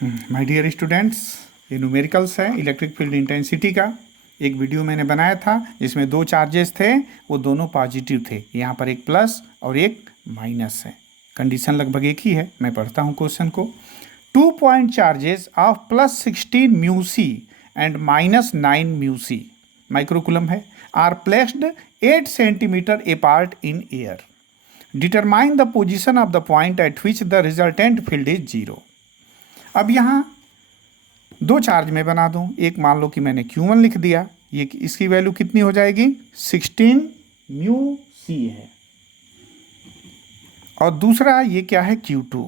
My dear students, ये numericals है electric field intensity का। एक वीडियो मैंने बनाया था जिसमें दो चार्जेस थे, वो दोनों पॉजिटिव थे। यहाँ पर एक प्लस और एक माइनस है। कंडीशन लगभग एक ही है। मैं पढ़ता हूँ क्वेश्चन को। 2 point charges of +16 mu C and -9 mu C microcoulomb है are placed 8 centimetre apart in air. Determine the position of the point at which the resultant field is 0। अब यहाँ दो चार्ज में बना दूं। एक मान लो कि मैंने Q1 लिख दिया, ये इसकी वैल्यू कितनी हो जाएगी 16 म्यू सी है। और दूसरा ये क्या है Q2,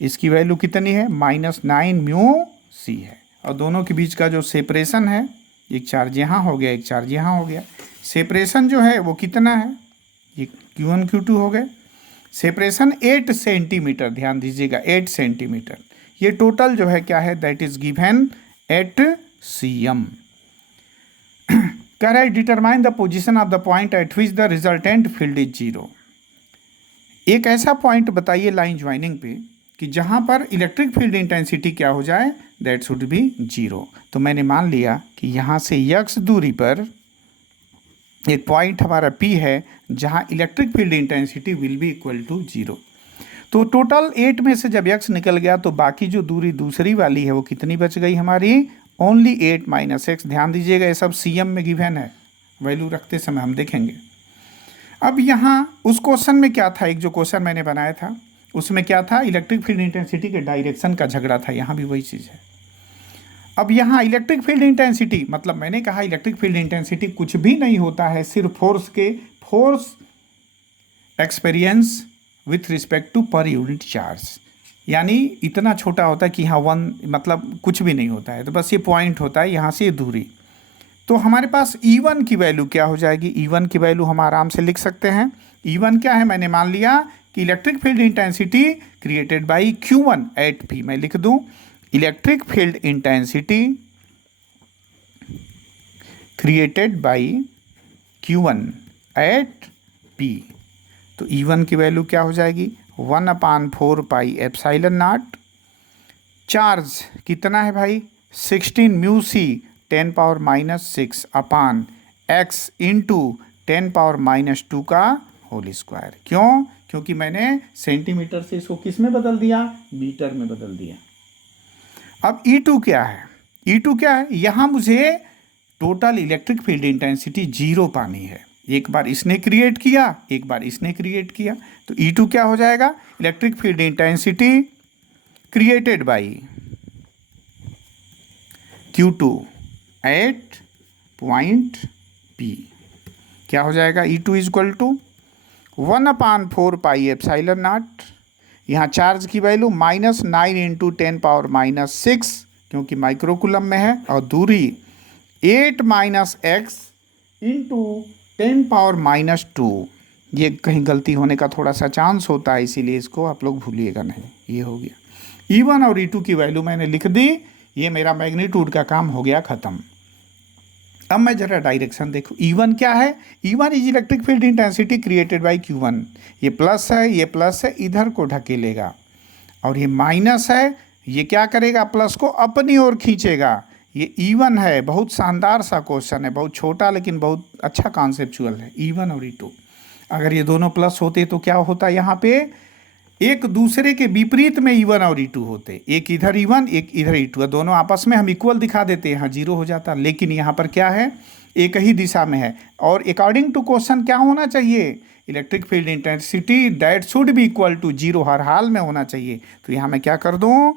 इसकी वैल्यू कितनी है -9 म्यू सी है। और दोनों के बीच का जो सेपरेशन है, एक चार्ज यहाँ हो गया, एक चार्ज यहाँ हो गया। सेपरेशन जो है वो कितना है, ये Q1 Q2 हो गए। सेपरेशन 8 सेंटीमीटर, ध्यान दीजिएगा 8 सेंटीमीटर। ये टोटल जो है क्या है, that is given at CM। कह रहा है determine the position of the point at which the resultant field is 0। एक ऐसा पॉइंट बताइए लाइन ज्वाइनिंग पे कि जहां पर इलेक्ट्रिक फील्ड इंटेंसिटी क्या हो जाए, दैट शुड बी 0। तो मैंने मान लिया कि यहां से x दूरी पर एक पॉइंट हमारा P है जहां electric field intensity will be equal to 0। तो टोटल 8 में से जब x निकल गया तो बाकी जो दूरी दूसरी वाली है वो कितनी बच गई हमारी, ओनली 8 - x। ध्यान दीजिएगा ये सब CM में गिवन है, वैल्यू रखते समय हम देखेंगे। अब यहाँ उस क्वेश्चन में क्या था, एक जो क्वेश्चन मैंने बनाया था उसमें क्या था, इलेक्ट्रिक फील्ड इंटेंसिटी के डायरेक्शन का झगड़ा था। यहाँ भी वही चीज़ है। अब यहाँ इलेक्ट्रिक फील्ड इंटेंसिटी, मतलब मैंने कहा इलेक्ट्रिक फील्ड इंटेंसिटी कुछ भी नहीं होता है, सिर्फ force experience with respect to per unit charge. यानी इतना छोटा होता है कि यहाँ 1 मतलब कुछ भी नहीं होता है, तो बस ये पॉइंट होता है यहाँ से ये दूरी। तो हमारे पास E1 की वैल्यू क्या हो जाएगी, E1 की वैल्यू हम आराम से लिख सकते हैं। E1 क्या है, मैंने मान लिया कि electric field intensity created by Q1 at P। मैं लिख दूँ electric field intensity created by Q1 at P। तो E1 की वैल्यू क्या हो जाएगी 1/4 पाई एप्सिलॉन नॉट। चार्ज कितना है भाई 16 म्यू सी 10⁻⁻6 अपान x इंटू 10⁻⁻2 का होल स्क्वायर। क्यों, क्योंकि मैंने सेंटीमीटर से इसको किस में बदल दिया, मीटर में बदल दिया। अब E2 क्या है, E2 क्या है, यहाँ मुझे टोटल इलेक्ट्रिक फील्ड इंटेंसिटी 0 पानी है। एक बार इसने क्रिएट किया, एक बार इसने क्रिएट किया, तो E2 क्या हो जाएगा, electric field intensity created by Q2 at point P क्या हो जाएगा, E2 equal to 1/4 pi epsilon naught. यहाँ चार्ज की वैल्यू -9 इंटू 10⁻⁻6 क्योंकि माइक्रोकुलम में है, और दूरी 8 - x इंटू 10⁻⁻2। ये कहीं गलती होने का थोड़ा सा चांस होता है, इसीलिए इसको आप लोग भूलिएगा नहीं। ये हो गया E1 और E2 की वैल्यू मैंने लिख दी। ये मेरा मैग्नीट्यूड का काम हो गया ख़त्म। अब मैं जरा डायरेक्शन देखूँ। E1 क्या है, E1 is electric field intensity created by Q1। ये प्लस है, ये प्लस है, इधर को ढकेलेगा, और ये माइनस है, ये क्या करेगा, प्लस को अपनी ओर खींचेगा। ये E1 है। बहुत शानदार सा क्वेश्चन है, बहुत छोटा लेकिन बहुत अच्छा कॉन्सेप्चुअल है। E1 और E2 अगर ये दोनों प्लस होते तो क्या होता, यहाँ पे एक दूसरे के विपरीत में E1 और E2 होते, एक इधर E1 एक इधर E2, दोनों आपस में हम इक्वल दिखा देते, यहाँ 0 हो जाता। लेकिन यहाँ पर क्या है, एक ही दिशा में है, और अकॉर्डिंग टू क्वेश्चन क्या होना चाहिए, electric field intensity that should be equal to 0, हर हाल में होना चाहिए। तो यहाँ मैं क्या कर दूँ,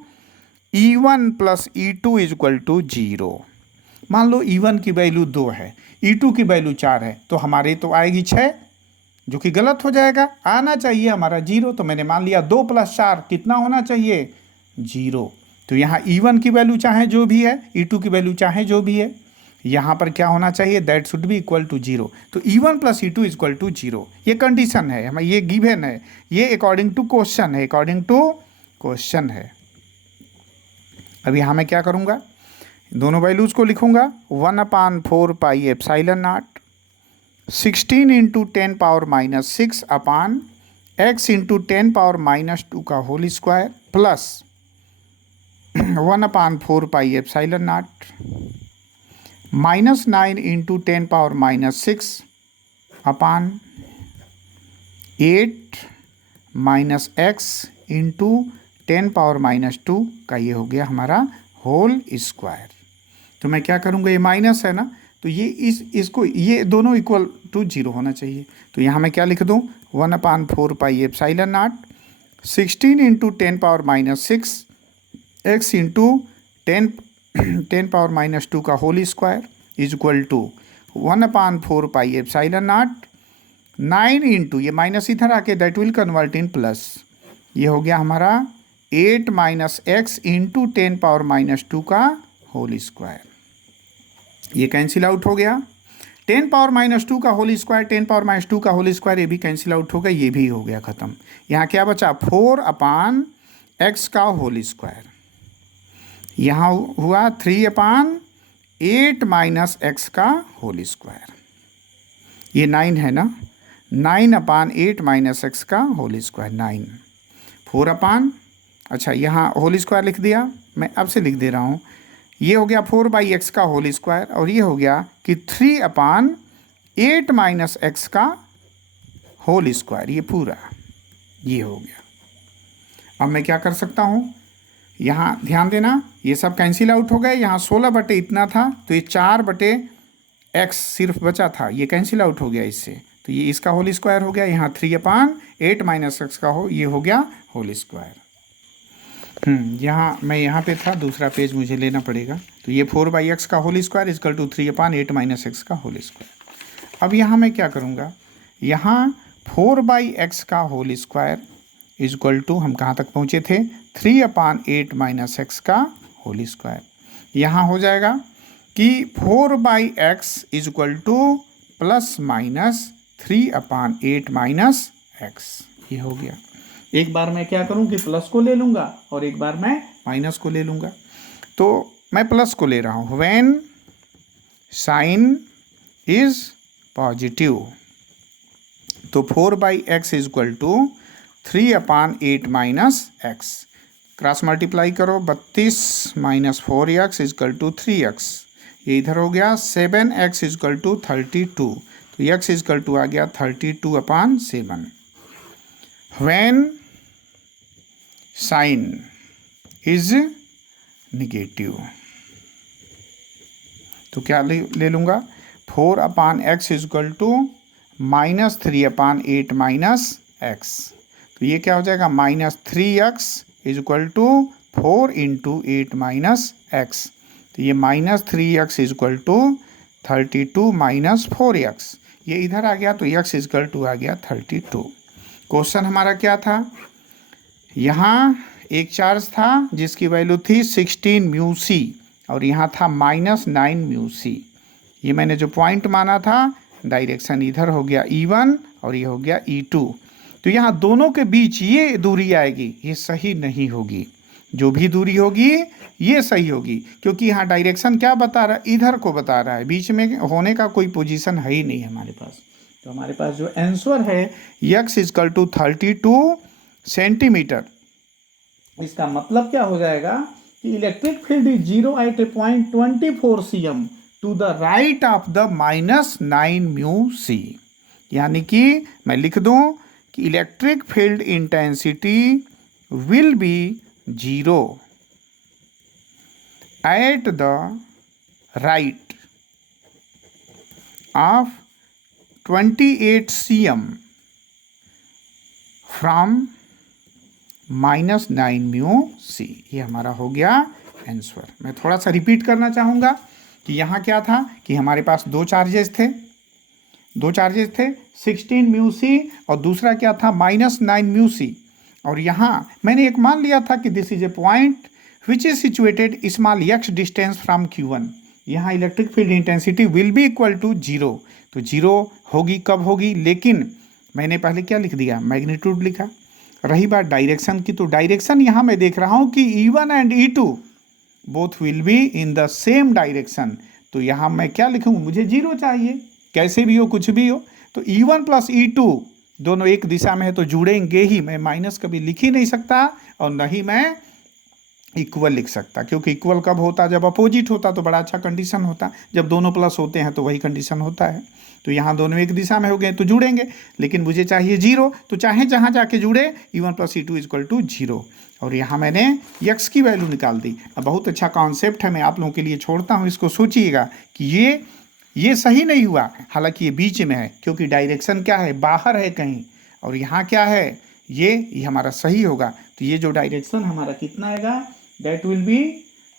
E1 + E2 इक्वल टू 0। मान लो E1 की वैल्यू 2 है, E2 की वैल्यू 4 है, तो हमारे तो आएगी 6, जो कि गलत हो जाएगा। आना चाहिए हमारा 0। तो मैंने मान लिया 2 + 4 कितना होना चाहिए, 0। तो यहाँ E1 की वैल्यू चाहे जो भी है, E2 की वैल्यू चाहे जो भी है, यहाँ पर क्या होना चाहिए, that should be equal to 0। तो E1 + E2 इक्वल टू 0। ये कंडीशन है, हमें ये गिवन है, ये अकॉर्डिंग टू क्वेश्चन है, अकॉर्डिंग टू क्वेश्चन है। अब यहाँ मैं क्या करूँगा, दोनों वैल्यूज़ को लिखूँगा 1/4 pi epsilon not 16 into 10⁻⁻6 upon x into 10⁻⁻2 का होल स्क्वायर प्लस 1/4πε0 -9 इंटू 10⁻⁻6 अपान 8 -x इंटू 10⁻⁻2 का ये हो गया हमारा होल स्क्वायर। तो मैं क्या करूँगा, ये माइनस है ना, तो ये इसको ये दोनों इक्वल टू 0 होना चाहिए। तो यहाँ मैं क्या लिख दूँ, 1/4πε0 16 इंटू 10⁻⁻6 x इंटू 10⁻⁻2 का whole square is equal to 1/4πε0 9 into, ये माइनस इधर आके that will convert in plus, ये हो गया हमारा 8 - x इंटू 10⁻⁻2 का होल स्क्वायर। ये कैंसिल आउट हो गया। 10⁻⁻2 का होल स्क्वायर, 10⁻⁻2 का होल स्क्वायर, ये भी कैंसिल आउट हो गया, ये भी हो गया ख़त्म। यहाँ क्या बचा, 4/x का होल स्क्वायर। यहाँ हुआ 3/8 - x का होल स्क्वायर। ये 9 है ना, 9/8 - x का होल स्क्वायर 9। 4 अच्छा यहाँ होल स्क्वायर लिख दिया, मैं अब से लिख दे रहा हूँ। ये हो गया 4/x का होल स्क्वायर, और ये हो गया कि 3/8 - x का होल स्क्वायर, ये पूरा ये हो गया। अब मैं क्या कर सकता हूँ, यहाँ ध्यान देना, ये सब कैंसिल आउट हो गए। यहाँ 16 बटे इतना था, तो ये 4/x सिर्फ बचा था, ये कैंसिल आउट हो गया इससे, तो ये इसका होल स्क्वायर हो गया। यहाँ 3/8 - x का ये हो गया होल स्क्वायर। यहाँ मैं यहाँ पे था, दूसरा पेज मुझे लेना पड़ेगा। तो ये 4/x का whole square equal to 3/8 - x का होल स्क्वायर। अब यहाँ मैं क्या करूँगा, यहाँ 4/x का होल स्क्वायर इक्वल टू, हम कहाँ तक पहुँचे थे, 3/8 - x का होल स्क्वायर। यहाँ हो जाएगा कि 4/x equal two plus minus 3/8 - x, ये हो गया। एक बार मैं क्या करूं कि प्लस को ले लूँगा और एक बार मैं माइनस को ले लूँगा। तो मैं प्लस को ले रहा हूँ, व्हेन साइन इज पॉजिटिव, तो 4/x equal to 3/8 - x, cross multiply करो, 32 - 4x इक्वल टू 3x, ये इधर हो गया 7x इक्वल टू 32, तो x इक्वल टू आ गया 32/7। व्हेन साइन इज निगेटिव, तो क्या ले लूँगा, 4/x इक्वल टू -3/8 - x, तो ये क्या हो जाएगा, -3x equal to 4 into 8 - x, तो ये -3x इक्वल टू 32 - 4x, ये इधर आ गया, तो x इक्वल टू आ गया 32। क्वेश्चन हमारा क्या था, यहाँ एक चार्ज था जिसकी वैल्यू थी 16 μc और यहाँ था -9 μc। ये मैंने जो पॉइंट माना था, डायरेक्शन इधर हो गया E1 और ये हो गया E2, तो यहाँ दोनों के बीच ये दूरी आएगी, ये सही नहीं होगी। जो भी दूरी होगी ये सही होगी, क्योंकि यहाँ डायरेक्शन क्या बता रहा है, इधर को बता रहा है, बीच में होने का कोई पोजीशन है ही नहीं हमारे पास। तो हमारे पास जो आंसर है x इक्वल टू 32 सेंटीमीटर। इसका मतलब क्या हो जाएगा कि electric field is 0 at a point 24 cm to the right of the -9 μc, यानी कि मैं लिख दूं कि electric field intensity will be 0 at the right of 28 cm from -9 μc। ये हमारा हो गया आंसर। मैं थोड़ा सा रिपीट करना चाहूँगा कि यहाँ क्या था कि हमारे पास दो चार्जेस थे 16 μc और दूसरा क्या था -9 μc, और यहाँ मैंने एक मान लिया था कि this is a point which is situated small x distance from Q1। यहाँ electric field intensity will be equal to 0, तो 0 होगी कब होगी, लेकिन मैंने पहले क्या लिख दिया, मैग्नीट्यूड लिखा। रही बात डायरेक्शन की, तो डायरेक्शन यहाँ मैं देख रहा हूँ कि E1 and E2 both will be in the same direction, तो यहाँ मैं क्या लिखूँ, मुझे 0 चाहिए, कैसे भी हो कुछ भी हो। तो E1 प्लस E2 दोनों एक दिशा में है तो जुड़ेंगे ही, मैं माइनस कभी लिख ही नहीं सकता और नहीं मैं इक्वल लिख सकता, क्योंकि इक्वल कब होता, जब अपोजिट होता तो बड़ा अच्छा कंडीशन होता, जब दोनों प्लस होते हैं तो वही कंडीशन होता है। तो यहाँ दोनों एक दिशा में हो गए तो जुड़ेंगे, लेकिन मुझे चाहिए जीरो, तो चाहे जहाँ जाके जुड़े E1 + E2 = 0। और यहाँ मैंने x की वैल्यू निकाल दी। अब बहुत अच्छा कॉन्सेप्ट है, मैं आप लोगों के लिए छोड़ता हूँ, इसको सोचिएगा कि ये सही नहीं हुआ, हालांकि ये बीच में है, क्योंकि डायरेक्शन क्या है, बाहर है कहीं, और यहाँ क्या है, ये हमारा सही होगा। तो ये जो डायरेक्शन हमारा कितना आएगा, दैट विल बी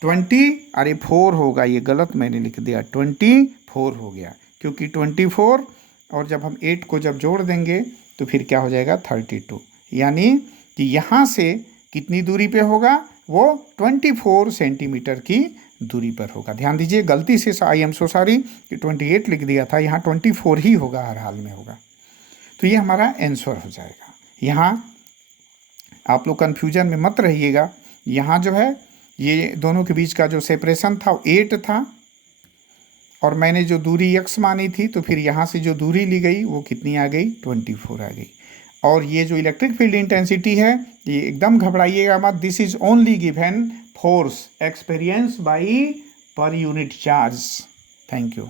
20, अरे 4 होगा, ये गलत मैंने लिख दिया, 24 हो गया, क्योंकि 24 और जब हम 8 को जब जोड़ देंगे तो फिर क्या हो जाएगा 32, यानी कि यहाँ से कितनी दूरी पे होगा, वो 24 सेंटीमीटर की दूरी पर होगा। ध्यान दीजिए, गलती से आई एम सो सॉरी कि 28 लिख दिया था, यहाँ 24 ही होगा, हर हाल में होगा। तो ये हमारा आंसर हो जाएगा। यहाँ आप लोग कन्फ्यूजन में मत रहिएगा, यहाँ जो है ये दोनों के बीच का जो सेपरेशन था वो 8 था, और मैंने जो दूरी x मानी थी, तो फिर यहाँ से जो दूरी ली गई वो कितनी आ गई, 24 आ गई। और ये जो इलेक्ट्रिक फील्ड इंटेंसिटी है, ये एकदम घबराइएगा मत, this is only given force experience by पर यूनिट चार्ज। Thank you.